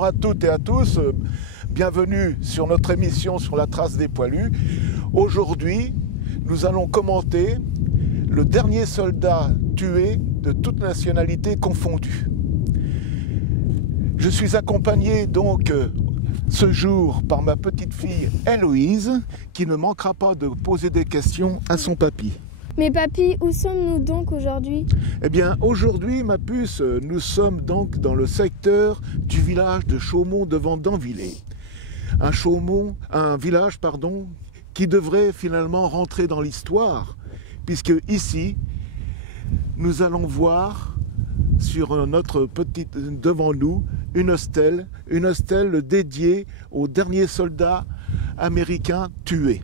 Bonjour à toutes et à tous, bienvenue sur notre émission sur la trace des poilus. Aujourd'hui, nous allons commenter le dernier soldat tué de toute nationalité confondue. Je suis accompagné donc ce jour par ma petite fille Héloïse, qui ne manquera pas de poser des questions à son papy. Mais papy, où sommes-nous donc aujourd'hui? Eh bien, aujourd'hui, ma puce, nous sommes donc dans le secteur du village de Chaumont devant Danvillers. Un village, qui devrait finalement rentrer dans l'histoire, puisque ici, nous allons voir sur notre petite devant nous une stèle dédiée aux derniers soldats américains tués.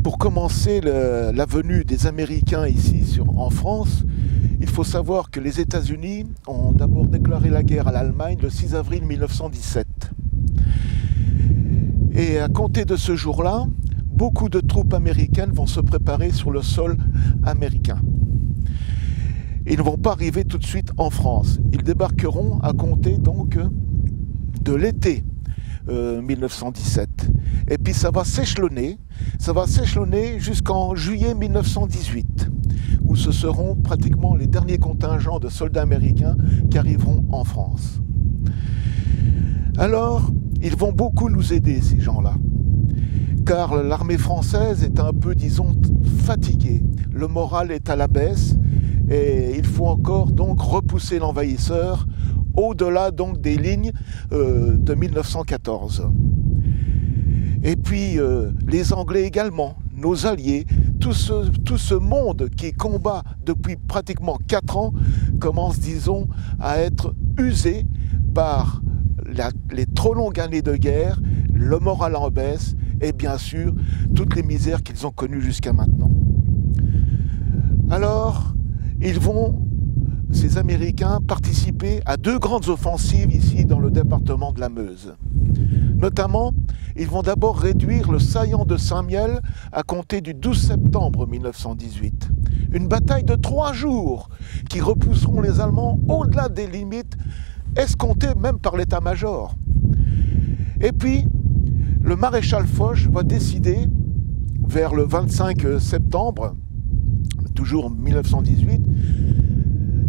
Pour commencer la venue des Américains ici en France, il faut savoir que les États-Unis ont d'abord déclaré la guerre à l'Allemagne le 6 avril 1917. Et à compter de ce jour-là, beaucoup de troupes américaines vont se préparer sur le sol américain. Ils ne vont pas arriver tout de suite en France. Ils débarqueront à compter donc de l'été 1917. Et puis ça va s'échelonner jusqu'en juillet 1918, où ce seront pratiquement les derniers contingents de soldats américains qui arriveront en France. Alors, ils vont beaucoup nous aider, ces gens-là, car l'armée française est un peu, disons, fatiguée. Le moral est à la baisse et il faut encore donc repousser l'envahisseur au-delà donc des lignes de 1914. Et puis les Anglais également, nos alliés, tout ce monde qui combat depuis pratiquement 4 ans commence, disons, à être usé par les trop longues années de guerre, le moral en baisse et bien sûr toutes les misères qu'ils ont connues jusqu'à maintenant. Alors, ces Américains, participer à 2 grandes offensives ici dans le département de la Meuse. Notamment, ils vont d'abord réduire le saillant de Saint-Mihiel à compter du 12 septembre 1918. Une bataille de 3 jours qui repousseront les Allemands au-delà des limites escomptées même par l'état-major. Et puis, le maréchal Foch va décider, vers le 25 septembre, toujours 1918,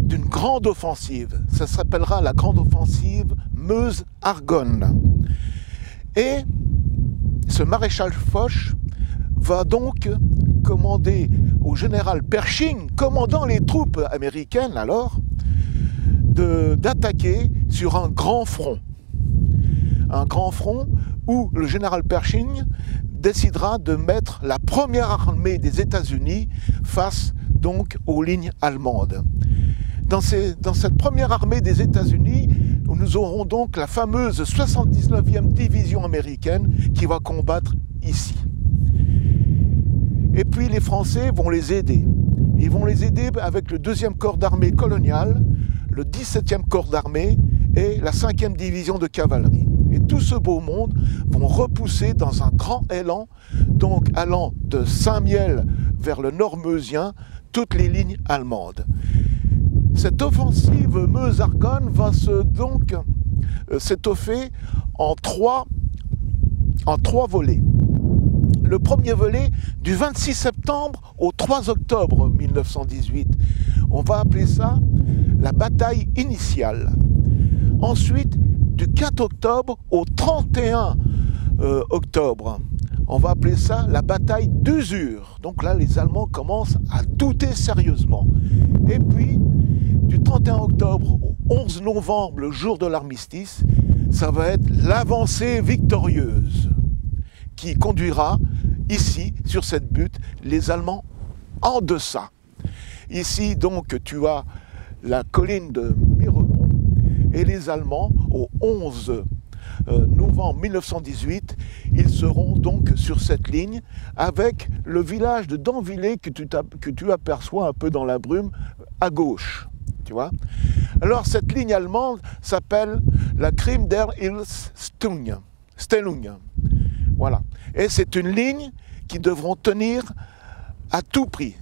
d'une grande offensive. Ça s'appellera la grande offensive Meuse-Argonne. Et ce maréchal Foch va donc commander au général Pershing, commandant les troupes américaines alors, d'attaquer sur un grand front. Un grand front où le général Pershing décidera de mettre la première armée des États-Unis face donc aux lignes allemandes. Dans cette première armée des États-Unis, nous aurons donc la fameuse 79e division américaine qui va combattre ici. Et puis les Français vont les aider. Ils vont les aider avec le 2e corps d'armée colonial, le 17e corps d'armée et la 5e division de cavalerie. Et tout ce beau monde vont repousser dans un grand élan, donc allant de Saint-Mihiel vers le nord meusien, toutes les lignes allemandes. Cette offensive Meuse-Argonne va donc s'étoffer en trois volets. Le premier volet, du 26 septembre au 3 octobre 1918. On va appeler ça la bataille initiale. Ensuite, du 4 octobre au 31 octobre. On va appeler ça la bataille d'usure. Donc là, les Allemands commencent à douter sérieusement. Et puis, du 31 octobre au 11 novembre, le jour de l'armistice, ça va être l'avancée victorieuse qui conduira ici, sur cette butte, les Allemands en deçà. Ici, donc, tu as la colline de Miremont et les Allemands, au 11 novembre 1918, ils seront donc sur cette ligne avec le village de Danvillers que tu aperçois un peu dans la brume à gauche. Tu vois. Alors cette ligne allemande s'appelle la Krim der Stellung. Voilà. Et c'est une ligne qu'ils devront tenir à tout prix.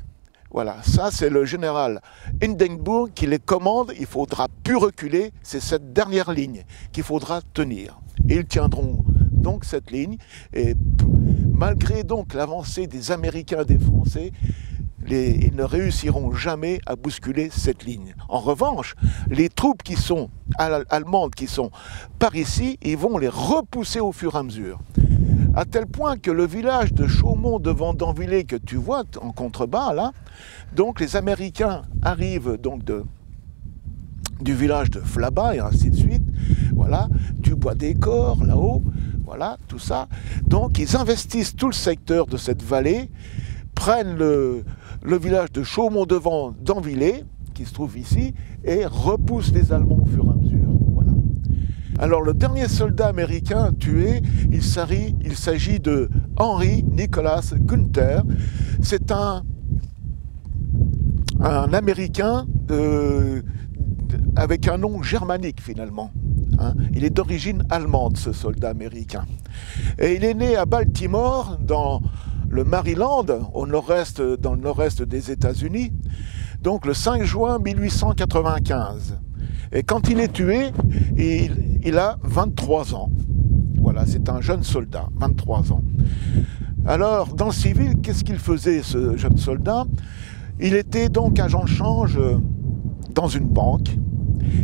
Voilà, ça c'est le général Hindenburg qui les commande, il faudra plus reculer, c'est cette dernière ligne qu'il faudra tenir. Et ils tiendront donc cette ligne, et malgré donc l'avancée des Américains et des Français, ils ne réussiront jamais à bousculer cette ligne. En revanche, les troupes qui sont allemandes, qui sont par ici, ils vont les repousser au fur et à mesure. À tel point que le village de Chaumont devant Danvillers que tu vois en contrebas là, donc les Américains arrivent donc du village de Flabas et ainsi de suite, voilà, du bois des Corps là-haut, voilà, tout ça. Donc ils investissent tout le secteur de cette vallée, prennent le village de Chaumont devant Danvillers, qui se trouve ici, et repoussent les Allemands au fur et à mesure. Voilà. Alors le dernier soldat américain tué, il s'agit de Henry Nicholas Gunther. C'est un Américain avec un nom germanique finalement. Hein. Il est d'origine allemande, ce soldat américain. Et il est né à Baltimore, dans le Maryland, dans le nord-est des États-Unis, donc le 5 juin 1895. Et quand il est tué, il a 23 ans. Voilà, c'est un jeune soldat, 23 ans. Alors, dans le civil, qu'est-ce qu'il faisait, ce jeune soldat? Il était donc agent de change dans une banque.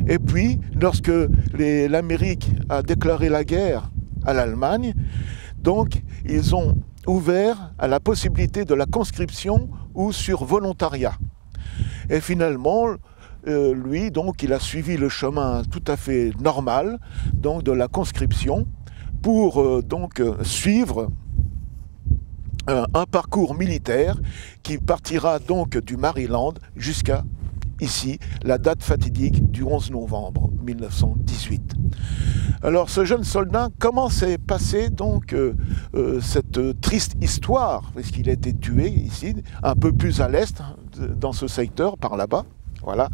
Et puis, lorsque l'Amérique a déclaré la guerre à l'Allemagne, donc ils ont ouvert à la possibilité de la conscription ou sur volontariat. Et finalement, lui, donc, il a suivi le chemin tout à fait normal, donc de la conscription, pour suivre un parcours militaire qui partira donc du Maryland jusqu'à ici, la date fatidique du 11 novembre 1918. Alors ce jeune soldat, comment s'est passée donc cette triste histoire, parce qu'il a été tué ici, un peu plus à l'est, dans ce secteur, par là-bas, voilà.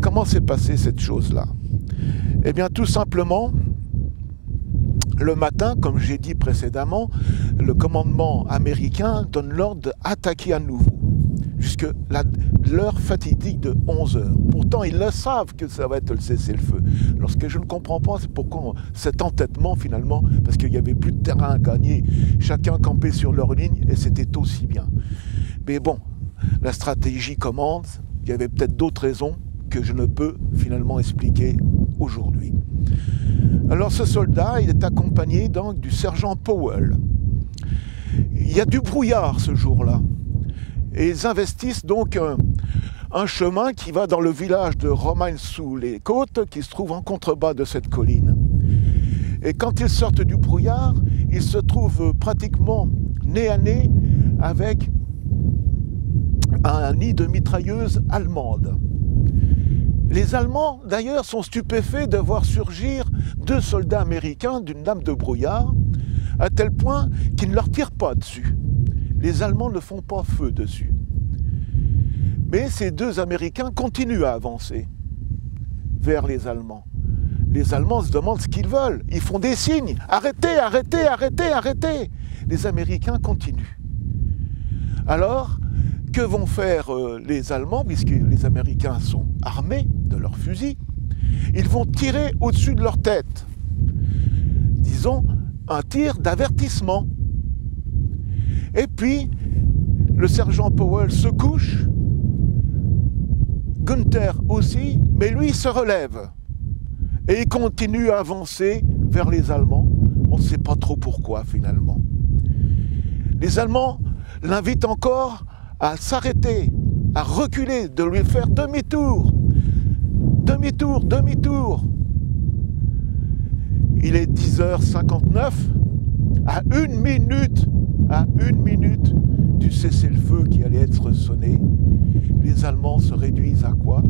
Comment s'est passée cette chose-là? Eh bien tout simplement, le matin, comme j'ai dit précédemment, le commandement américain donne l'ordre d'attaquer à nouveau, jusque l'heure fatidique de 11 heures. Pourtant, ils le savent que ça va être le cessez-le-feu. Alors, ce que je ne comprends pas, c'est pourquoi cet entêtement, finalement, parce qu'il n'y avait plus de terrain à gagner. Chacun campait sur leur ligne, et c'était aussi bien. Mais bon, la stratégie commande. Il y avait peut-être d'autres raisons que je ne peux finalement expliquer aujourd'hui. Alors, ce soldat, il est accompagné donc du sergent Powell. Il y a du brouillard ce jour-là. Et ils investissent donc un chemin qui va dans le village de Romagne-sous-les-Côtes, qui se trouve en contrebas de cette colline. Et quand ils sortent du brouillard, ils se trouvent pratiquement nez à nez avec un nid de mitrailleuses allemandes. Les Allemands, d'ailleurs, sont stupéfaits de voir surgir 2 soldats américains d'une lame de brouillard, à tel point qu'ils ne leur tirent pas dessus. Les Allemands ne font pas feu dessus. Mais ces 2 Américains continuent à avancer vers les Allemands. Les Allemands se demandent ce qu'ils veulent. Ils font des signes. Arrêtez, arrêtez, arrêtez, arrêtez. Les Américains continuent. Alors, que vont faire les Allemands, puisque les Américains sont armés de leurs fusils? Ils vont tirer au-dessus de leur tête. Disons, un tir d'avertissement. Et puis, le sergent Powell se couche, Gunther aussi, mais lui se relève. Et il continue à avancer vers les Allemands. On ne sait pas trop pourquoi, finalement. Les Allemands l'invitent encore à s'arrêter, à reculer, de lui faire demi-tour. Demi-tour, demi-tour. Il est 10h59, à une minute du cessez-le-feu qui allait être sonné, les Allemands se réduisent à quoi?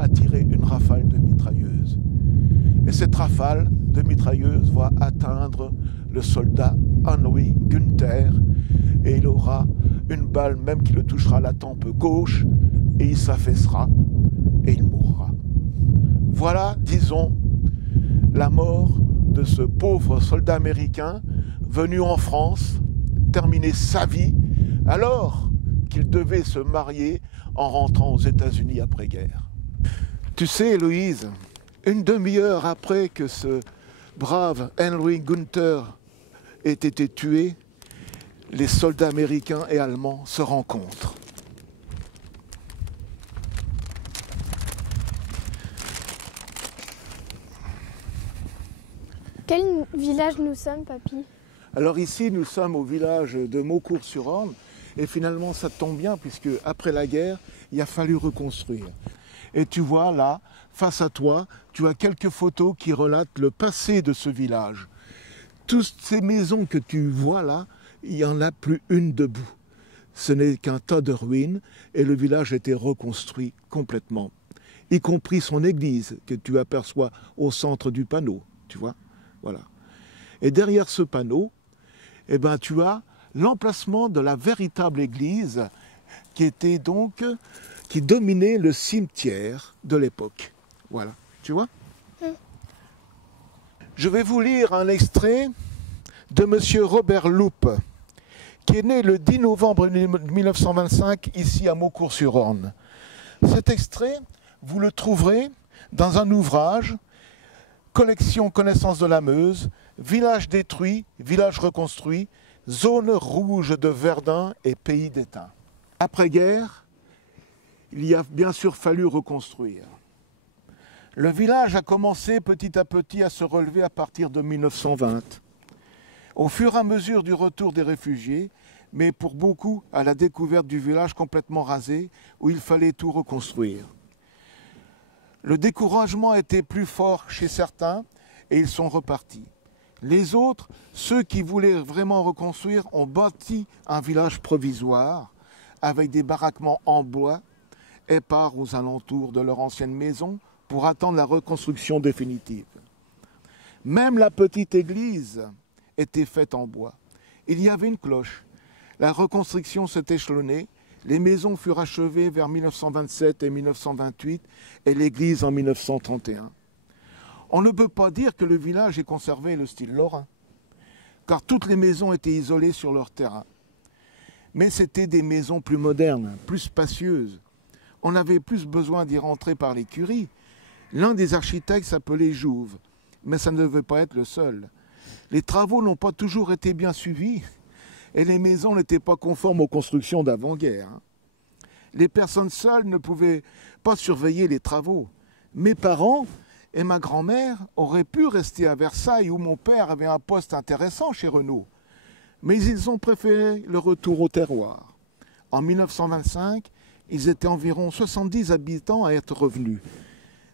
À tirer une rafale de mitrailleuses. Et cette rafale de mitrailleuses va atteindre le soldat Henry Gunther, et il aura une balle même qui le touchera à la tempe gauche, et il s'affaissera, et il mourra. Voilà, disons, la mort de ce pauvre soldat américain venu en France, terminer sa vie, alors qu'il devait se marier en rentrant aux États-Unis après-guerre. Tu sais, Héloïse, une demi-heure après que ce brave Henry Gunther ait été tué, les soldats américains et allemands se rencontrent. Quel village nous sommes, papy? Alors ici, nous sommes au village de Maucourt-sur-Orne, et finalement ça tombe bien puisque après la guerre, il a fallu reconstruire. Et tu vois là, face à toi, tu as quelques photos qui relatent le passé de ce village. Toutes ces maisons que tu vois là, il n'y en a plus une debout. Ce n'est qu'un tas de ruines et le village a été reconstruit complètement, y compris son église que tu aperçois au centre du panneau, tu vois. Voilà. Et derrière ce panneau, eh ben, tu as l'emplacement de la véritable église qui dominait le cimetière de l'époque. Voilà, tu vois. Je vais vous lire un extrait de M. Robert Loup, qui est né le 10 novembre 1925 ici à Maucourt-sur-Orne. Cet extrait, vous le trouverez dans un ouvrage, Collection Connaissance de la Meuse, Village détruit, village reconstruit, zone rouge de Verdun et pays d'étain. Après-guerre, il y a bien sûr fallu reconstruire. Le village a commencé petit à petit à se relever à partir de 1920. Au fur et à mesure du retour des réfugiés, mais pour beaucoup à la découverte du village complètement rasé où il fallait tout reconstruire. Le découragement était plus fort chez certains et ils sont repartis. Les autres, ceux qui voulaient vraiment reconstruire, ont bâti un village provisoire avec des baraquements en bois épars aux alentours de leur ancienne maison pour attendre la reconstruction définitive. Même la petite église était faite en bois. Il y avait une cloche. La reconstruction s'est échelonnée. Les maisons furent achevées vers 1927 et 1928 et l'église en 1931. On ne peut pas dire que le village ait conservé le style lorrain, car toutes les maisons étaient isolées sur leur terrain. Mais c'étaient des maisons plus modernes, plus spacieuses. On avait plus besoin d'y rentrer par l'écurie. L'un des architectes s'appelait Jouve, mais ça ne devait pas être le seul. Les travaux n'ont pas toujours été bien suivis et les maisons n'étaient pas conformes aux constructions d'avant-guerre. Les personnes seules ne pouvaient pas surveiller les travaux. Mes parents et ma grand-mère auraient pu rester à Versailles où mon père avait un poste intéressant chez Renault. Mais ils ont préféré le retour au terroir. En 1925, ils étaient environ 70 habitants à être revenus,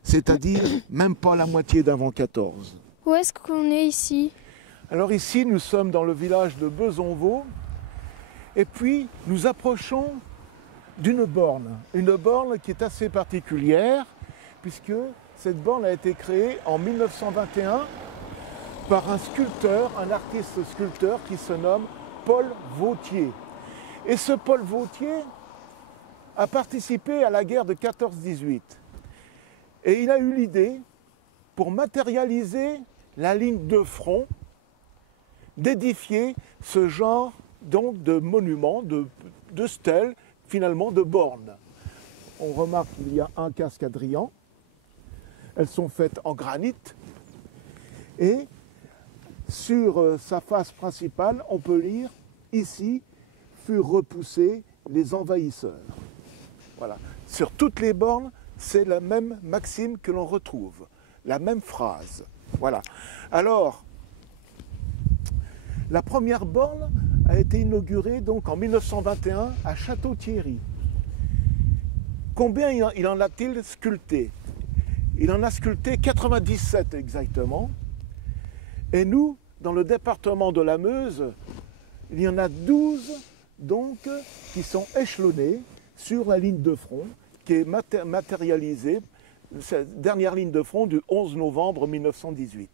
c'est-à-dire même pas la moitié d'avant 14. Où est-ce qu'on est ici? Alors ici, nous sommes dans le village de Bezonvaux, et puis nous approchons d'une borne qui est assez particulière, puisque cette borne a été créée en 1921 par un sculpteur, un artiste sculpteur qui se nomme Paul Vautier. Et ce Paul Vautier a participé à la guerre de 14-18. Et il a eu l'idée, pour matérialiser la ligne de front, d'édifier ce genre donc, de monument, de stèle, finalement de bornes. On remarque qu'il y a un cascadrian. Elles sont faites en granit. Et sur sa face principale, on peut lire « Ici furent repoussés les envahisseurs ». Voilà. Sur toutes les bornes, c'est la même maxime que l'on retrouve, la même phrase. Voilà. Alors, la première borne a été inaugurée donc en 1921 à Château-Thierry. Combien il en a-t-il sculpté? Il en a sculpté 97 exactement. Et nous, dans le département de la Meuse, il y en a 12 donc, qui sont échelonnés sur la ligne de front, qui est matérialisée, cette dernière ligne de front du 11 novembre 1918.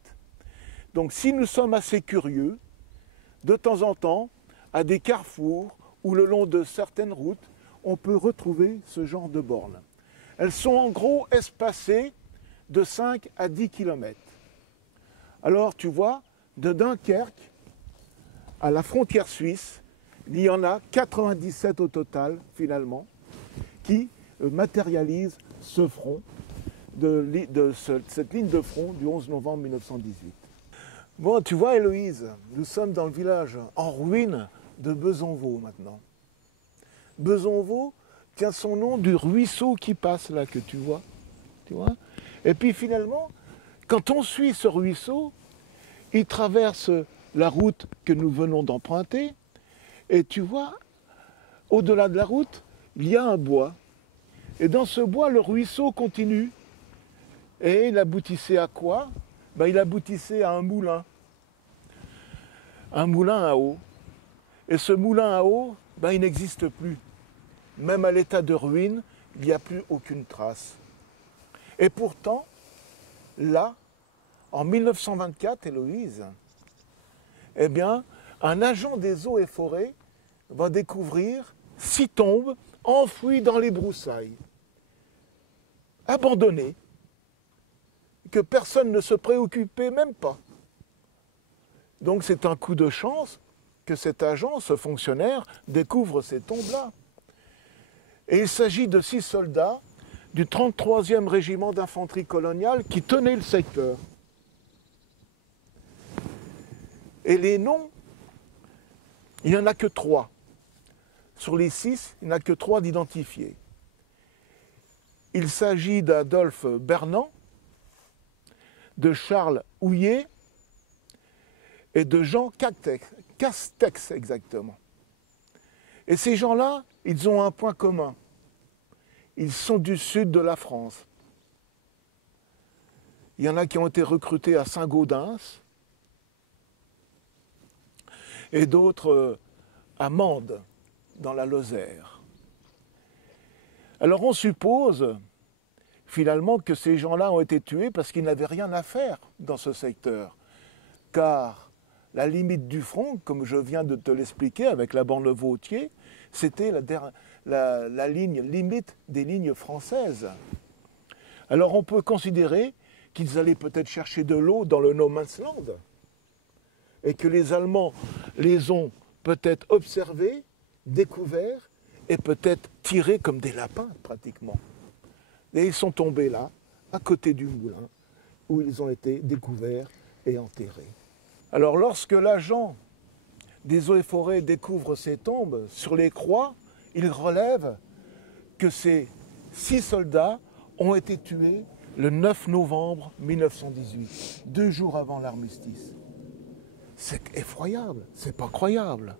Donc si nous sommes assez curieux, de temps en temps, à des carrefours ou le long de certaines routes, on peut retrouver ce genre de bornes. Elles sont en gros espacées de 5 à 10 km. Alors tu vois, de Dunkerque à la frontière suisse, Il y en a 97 au total, finalement, qui matérialisent ce front, cette ligne de front du 11 novembre 1918. Bon, tu vois, Héloïse, nous sommes dans le village en ruine de Bezonvaux maintenant. Bezonvaux tient son nom du ruisseau qui passe là, que tu vois. Et puis finalement, quand on suit ce ruisseau, il traverse la route que nous venons d'emprunter, et tu vois, au-delà de la route, il y a un bois. Et dans ce bois, le ruisseau continue. Et il aboutissait à quoi? Il aboutissait à un moulin à eau. Et ce moulin à eau, il n'existe plus. Même à l'état de ruine, il n'y a plus aucune trace. Et pourtant, là, en 1924, Héloïse, eh bien, un agent des eaux et forêts va découvrir 6 tombes enfouies dans les broussailles, abandonnées, que personne ne se préoccupait même pas. Donc c'est un coup de chance que cet agent, ce fonctionnaire, découvre ces tombes-là. Et il s'agit de 6 soldats du 33e régiment d'infanterie coloniale qui tenaient le secteur. Et les noms, il n'y en a que 3. Sur les 6, il n'y en a que 3 d'identifiés. Il s'agit d'Adolphe Bernand, de Charles Houillet et de Jean Castex exactement. Et ces gens-là, ils ont un point commun. Ils sont du sud de la France. Il y en a qui ont été recrutés à Saint-Gaudens et d'autres à Mende, dans la Lozère. Alors on suppose finalement que ces gens-là ont été tués parce qu'ils n'avaient rien à faire dans ce secteur. Car la limite du front, comme je viens de te l'expliquer avec la bande de Vautier, c'était la ligne limite des lignes françaises. Alors on peut considérer qu'ils allaient peut-être chercher de l'eau dans le No Man's Land et que les Allemands les ont peut-être observés, découverts et peut-être tirés comme des lapins pratiquement. Et ils sont tombés là, à côté du moulin, où ils ont été découverts et enterrés. Alors lorsque l'agent des eaux et forêts découvre ces tombes, sur les croix, il relève que ces 6 soldats ont été tués le 9 novembre 1918, 2 jours avant l'armistice. C'est effroyable, c'est pas croyable.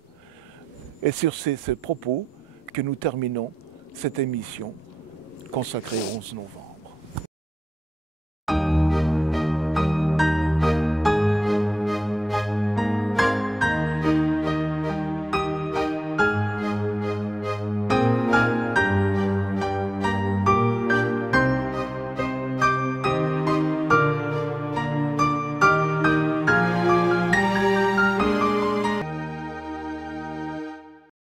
Et sur ces propos que nous terminons cette émission consacrée au 11 novembre.